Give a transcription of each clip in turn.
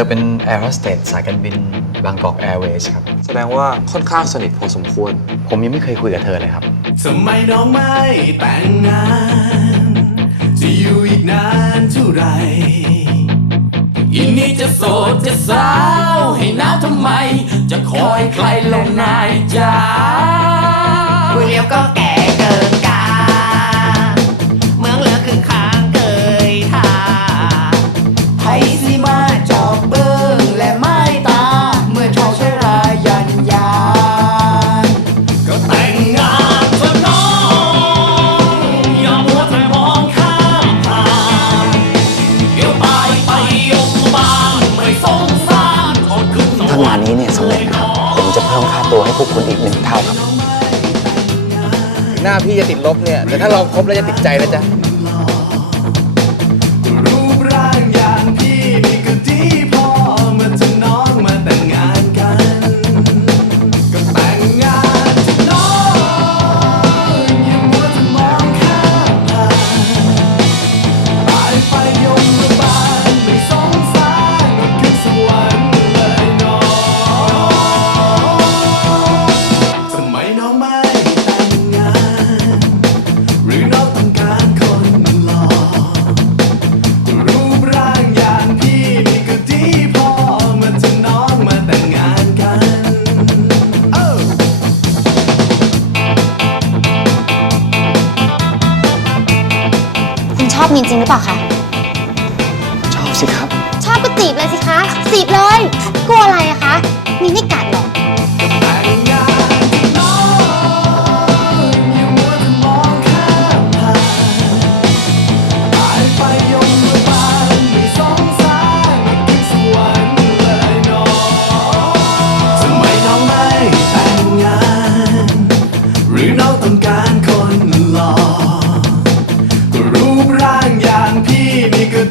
อเป็นแอร์โฮสเตสสายการบินบางกอกแอร์เวย์ครับ แสดงว่าค่อนข้างสนิทพอสมควร ผมยังไม่เคยคุยกับเธอเลยครับ ทำไมน้องไม่แต่งงาน จะอยู่อีกนานเท่าไหรอีนี่จะโสดจะสาว ให้หนาวทำไม จะคอยใครลงนายจ้า คุยเลี้ยวก็แก่เกิ ถ้างานนี้เนี่ยสำเร็จนะครับ ผมจะเพิ่มค่าตัวให้พวกคุณอีกหนึ่งเท่าครับ หน้าพี่จะติดลบเนี่ย แต่ถ้าเราครบแล้วจะติดใจนะจ๊ะ อบมีนจริงหรือเปล่าคะ ชอบสิครับ ชอบก็จีบเลยสิคะจีบเลย กลัวอะไรอะคะ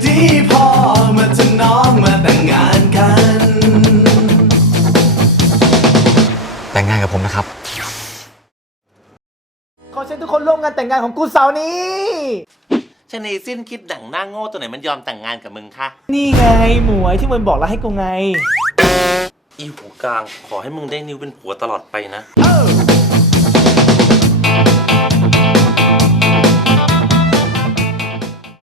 ดีพอเมื่อจะน้องมาแต่งงานกัน แต่งงานกับผมนะครับ ขอเชิญทุกคนร่วมงานแต่งงานของกูเสาร์นี้ ชะนีสิ้นคิดดั่งหน้าโง่ตัวไหนมันยอมแต่งงานกับมึงคะนี่ไงหมวยที่มันบอกแล้วให้กูไง อีหูกลางขอให้มึงได้นิ้วเป็นผัวตลอดไปนะ เ